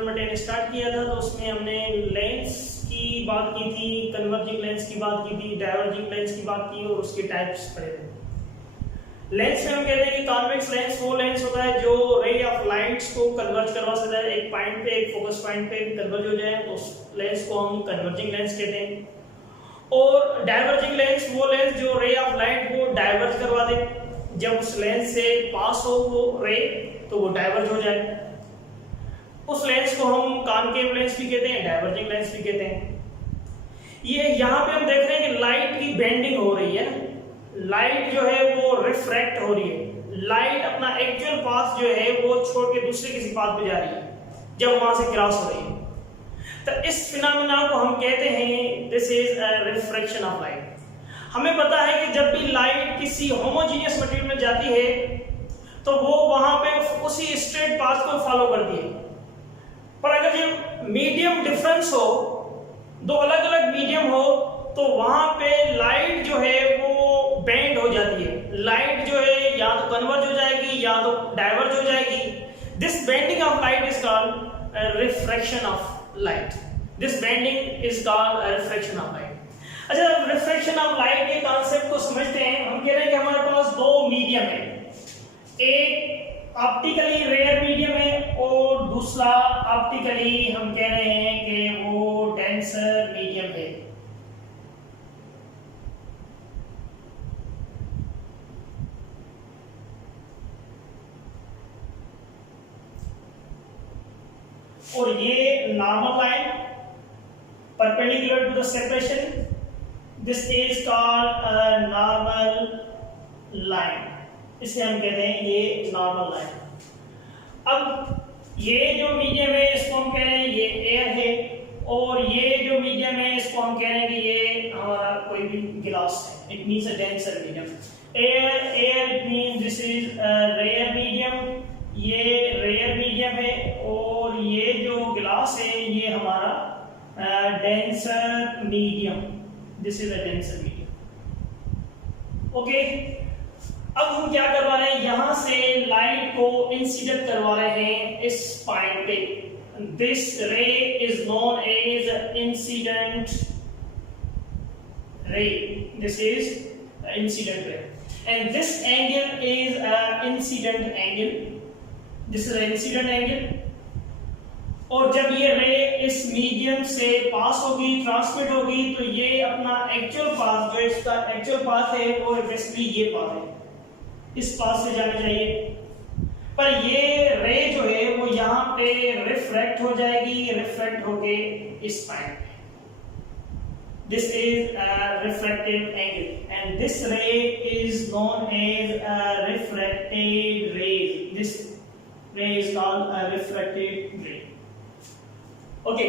Number 10 start किया था, तो उसमें हमने लेंस की बात की थी, कन्वर्जिंग लेंस की बात की थी, डाइवर्जिंग लेंस की बात की और उसके टाइप्स पढ़े थे। लेंस में हम कहते हैं कि कॉन्वेक्स लेंस वो लेंस होता है जो रे ऑफ लाइट्स को कन्वर्ज करवा सकता है, एक पॉइंट पे, एक फोकस पॉइंट पे कन्वर्ज हो जाए, तो उस लेंस को हम कन्वर्जिंग लेंस कहते हैं। और डाइवर्जिंग लेंस वो लेंस जो रे ऑफ लाइट को डाइवर्ज करवा दे, जब उस लेंस से पास हो वो रे तो वो डाइवर्ज हो जाए, उस लेंस को हम कॉनकेव लेंस भी कहते हैं, डाइवर्जिंग लेंस भी कहते हैं। ये यहाँ पे हम देख रहे हैं कि लाइट की बेंडिंग हो रही है, लाइट जो है वो रिफ्रैक्ट हो रही है, लाइट अपना एक्चुअल पाथ जो है वो छोड़ के दूसरे किसी पाथ पे जा रही है जब वहां से क्रॉस हो रही है। तो इस फिनोमेना को हम कहते हैं this is a refraction of light. हमें पता है कि जब भी लाइट किसी होमोजेनियस मटेरियल में जाती है तो वो वहां पे उसी स्ट्रेट पाथ को फॉलो करती है, पर अगर ये मीडियम डिफरेंस हो, दो अलग अलग मीडियम हो, तो वहां पे लाइट जो है वो बेंड हो जाती है, लाइट जो है या तो कन्वर्ज हो जाएगी या तो डाइवर्ज हो जाएगी। This bending of light is called refraction of light, this bending is called refraction of light. अच्छा, रिफ्रैक्शन ऑफ लाइट के कॉन्सेप्ट को समझते हैं। हम कह रहे हैं कि हमारे पास दो मीडियम है, एक ऑप्टिकली रेयर मीडियम है और दूसरा ऑप्टिकली हम कह रहे हैं कि वो डेंसर मीडियम है। और ये normal line perpendicular to the separation, this is called a normal line, इसे हम कहते हैं ये नॉर्मल लाइन। अब ये जो मीडियम है इसको हम कह रहे हैं ये एयर है, और ये जो मीडियम है इसको हम कह रहे हैं कि ये हमारा कोई भी गिलास है, it means a denser medium. Air it means this is a rare medium, ये रेयर मीडियम है, और ये जो गिलास है ये हमारा denser medium, this is a denser medium. Okay, अब हम क्या करवा रहे हैं, यहां से लाइट को इंसिडेंट करवा रहे हैं इस पॉइंट पे। This ray is known as incident ray, this is incident ray, and this angle is a incident angle, this is a incident angle. और जब ये रे इस मीडियम से पास होगी, ट्रांसमिट होगी, तो ये अपना एक्चुअल पाथ, जो इसका एक्चुअल पाथ है वो बेसिकली ये पाथ है, इस पाथ से जाना चाहिए, पर ये रे जो है वो यहाँ पे रिफ्रैक्ट हो जाएगी, रिफ्रैक्ट होके इस पॉइंट पे। This is a refractive angle, and this ray is known as a refracted ray. This ray is called a refracted ray. Okay,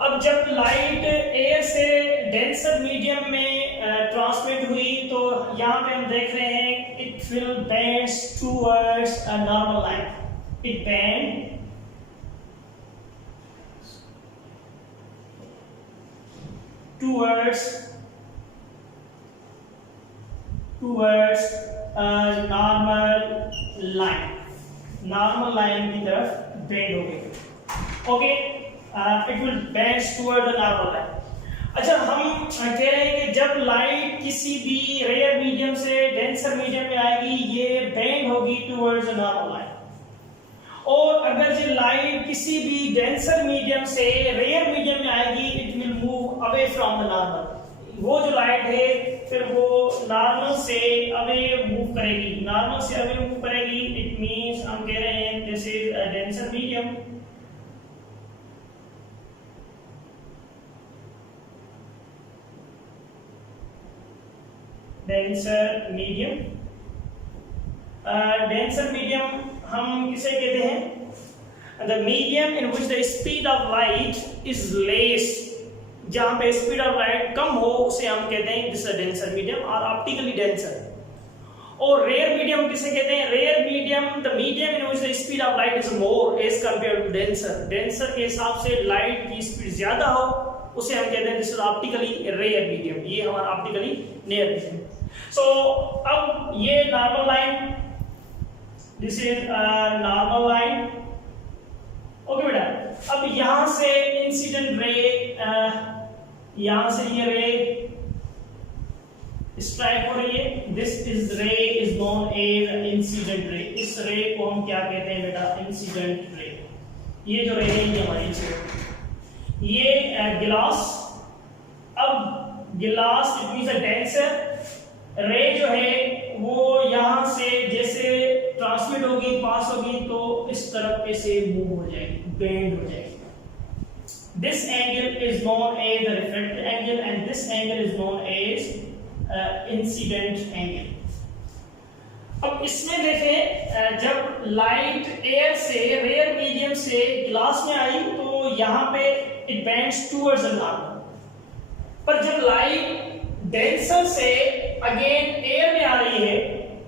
अब जब लाइट एयर से डेंसर मीडियम में ट्रांसमिट हुई तो यहाँ पे हम देख रहे हैं it will bends towards a normal line, it bend towards a normal line, normal line की तरफ बेंड हो गई। Okay, it will bend toward the normal line. अच्छा, हम कह रहे हैं कि जब लाइट किसी भी रेयर मीडियम से डेंसर मीडियम में आएगी ये बेंड होगी टुवर्ड्स द नॉर्मल लाइन, और अगर जो लाइट किसी भी डेंसर मीडियम से रेयर मीडियम में आएगी it will move away from the normal, वो जो लाइट है फिर वो नॉर्मल से अवे मूव करेगी, नॉर्मल से अवे मूव करेगी, इट मींस हम कह रहे हैं this is a denser medium. Denser medium, denser medium हम किसे कहते हैं, the medium in which the speed of light is less, जहां पे स्पीड ऑफ लाइट कम हो उसे हम कहते हैं दिस इज डेंसर मीडियम और ऑप्टिकली डेंसर। और रेयर मीडियम किसे कहते हैं, rare medium the medium in which the speed of light is more as compare to denser, denser के हिसाब से लाइट की स्पीड ज्यादा हो उसे हम कहते हैं this is optically rare medium, ये हमारा ऑप्टिकली रेयर मीडियम। सो अब ये normal line, this is a normal line. Okay बेटा, अब यहां से इंसिडेंट रे, यहां से ये रे स्ट्राइक हो रही है, this is ray is known as incident ray. इस रे को हम क्या कहते हैं बेटा? Incident ray. ये जो रे है ये हमारी ये गिलास, अब गिलास इट मींस अ डेंसर रे जो है वो यहां से जैसे ट्रांसमिट होगी, पास होगी, तो इस तरफ पे से मूव हो जाएगी, बेंड हो जाएगी। This angle is known as the refracted angle and this angle is known as incident angle. अब इसमें देखें, जब लाइट एयर से, रेयर मीडियम से ग्लास में आई तो यहां पे it bends towards the normal, पर जब लाइट डेंसर से अगेन एयर में आ रही है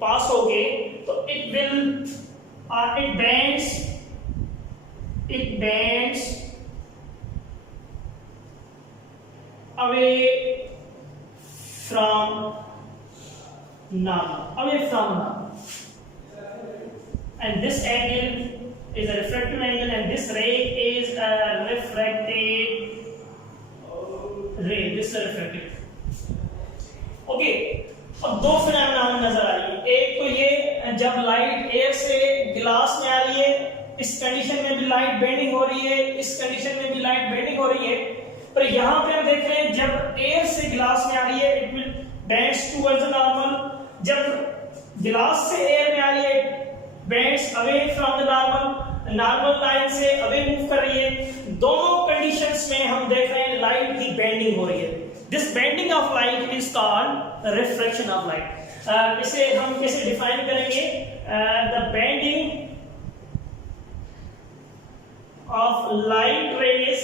पास होके, तो it bends away from normal, and this angle is a refractive angle and this ray is a refracted ray, this is a refractive। okay, अब दो फिनोमेना हमें नजर आ रही है। एक तो ये जब लाइट एयर से गिलास में आ रही है, इस कंडीशन में भी लाइट बेंडिंग हो रही है, इस कंडीशन में भी लाइट बेंडिंग हो रही है, पर यहां पे हम देख रहे हैं जब एयर से गिलास में आ रही है it will bends towards the normal, जब गिलास से एयर में आ रही है bends away from the normal, normal line से अवे मूव कर रही है। दोनों कंडीशंस में हम देख रहे हैं लाइट की बेंडिंग हो रही है। This bending of light is called reflection of light. इसे हम कैसे डिफाइन करेंगे? The bending of light rays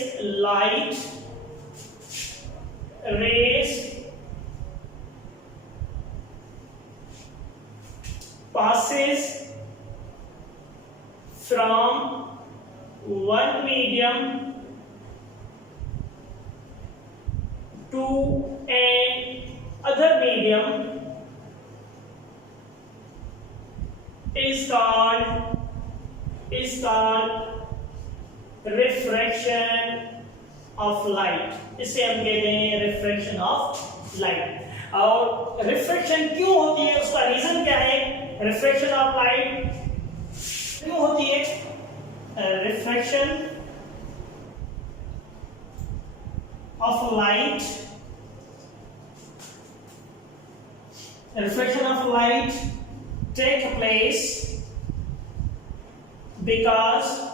passes from one medium to another medium is called refraction of light. इसे हम कहते हैं रिफ्रैक्शन ऑफ लाइट। और रिफ्रैक्शन क्यों होती है, उसका रीजन क्या है? रिफ्रैक्शन ऑफ लाइट क्यों होती है? Refraction of light, reflection of light take place because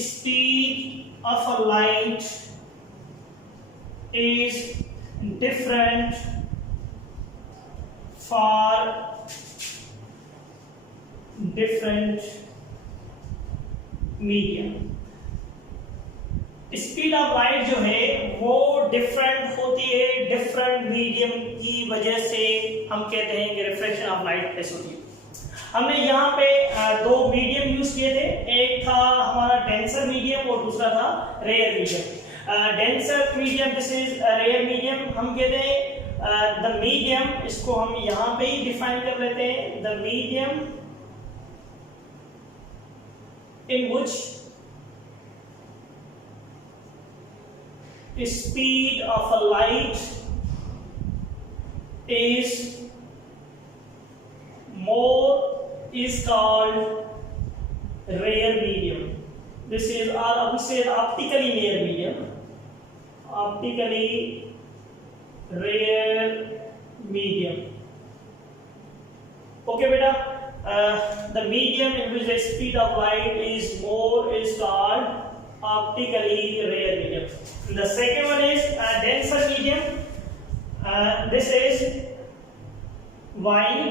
speed of a light is different for different medium। Speed of light जो है वो डिफरेंट होती है डिफरेंट मीडियम की वजह से। हम कहते हैं कि रिफ्लेक्शन ऑफ लाइट कैसे होती है। हमने यहाँ पे दो मीडियम यूज किए थे, एक था हमारा डेंसर मीडियम और दूसरा था rare medium. Denser medium this is rare medium. हम कहते हैं द मीडियम, इसको हम यहाँ पे ही डिफाइन कर लेते हैं, the medium in which speed of a light is more is called rare medium। This is optically rare medium, optically rare medium। Okay beta, the medium in which the speed of light is more is called optically rare medium। The second one is denser medium। This is while,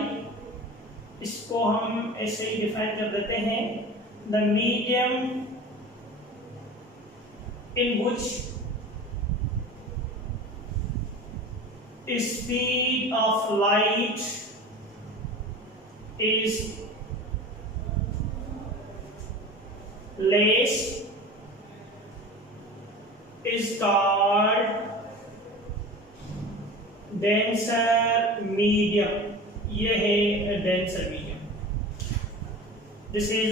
इसको हम ऐसे ही define कर देते हैं, the medium in which speed of light is less is called denser medium। ये है denser medium। This is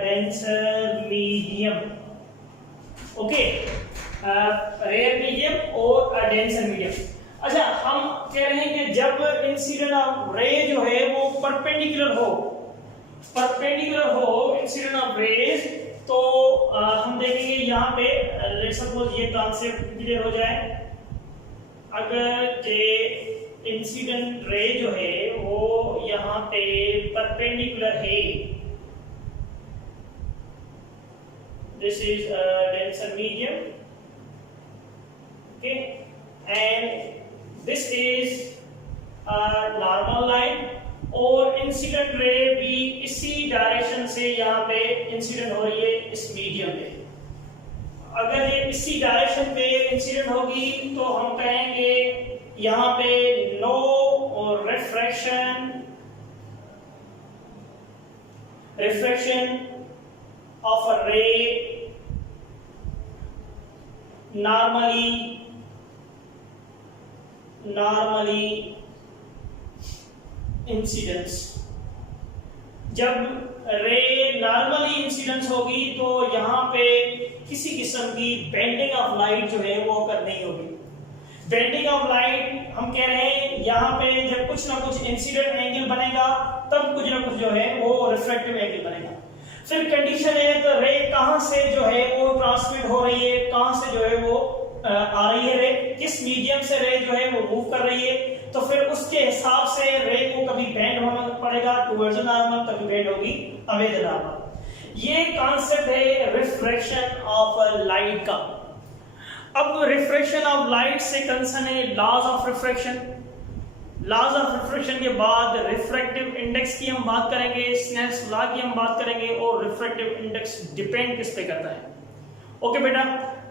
denser medium, okay, rare medium और denser medium. अच्छा, हम कह रहे हैं कि जब इंसिडेंट ऑफ रे जो है वो परपेंडिकुलर हो इंसिडेंट ऑफ रेज, तो हम देखेंगे यहाँ पे, लेट्स सपोज ये कॉन्सेप्ट क्लियर हो जाए। अगर के इंसिडेंट रे जो है वो यहाँ पे परपेंडिकुलर है, this is denser medium, okay, and this is normal line, और इंसिडेंट रे भी इसी डायरेक्शन से यहाँ पे इंसिडेंट हो रही है इस मीडियम पे। अगर ये इसी डायरेक्शन पे इंसिडेंट होगी तो हम कहेंगे यहाँ पे नो रिफ्रैक्शन ऑफ अ रे नॉर्मली इंसिडेंस। जब रे नॉर्मली इंसिडेंस होगी तो यहाँ पे किसी किस्म की बेंडिंग ऑफ लाइट जो है वो अगर नहीं होगी। बेंडिंग ऑफ लाइट हम कह रहे हैं यहाँ पे जब कुछ ना कुछ इंसिडेंट एंगल बनेगा तब कुछ ना कुछ जो है वो रिफ्रैक्टिव एंगल बनेगा। फिर कंडीशन है तो रे कहां से जो है वो ट्रांसमिट हो रही है, कहां से जो है वो आ रही है रे, किस मीडियम से रे जो है वो मूव कर रही है, तो फिर उसके हिसाब से रे को कभी बेंड होना पड़ेगा टुवर्ड्स नॉर्मल, कभी बेंड होगी अवे द नॉर्मल। ये कॉन्सेप्ट है रिफ्रैक्शन ऑफ लाइट का। अब रिफ्रैक्शन ऑफ लाइट से कंसर्न है laws of refraction. Laws of refraction के बाद रिफ्रैक्टिव इंडेक्स की हम बात करेंगे, स्नेल्स लॉ की हम बात करेंगे, और रिफ्रैक्टिव इंडेक्स डिपेंड किस पे करता है। ओके बेटा,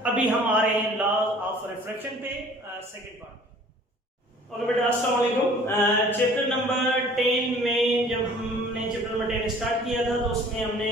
अभी हम आ रहे हैं लॉ ऑफ रिफ्रैक्शन पे, सेकंड पार्ट। ओके बेटा, अस्सलाम वालेकुम। चैप्टर नंबर 10 में जब हमने चैप्टर नंबर 10 स्टार्ट किया था तो उसमें हमने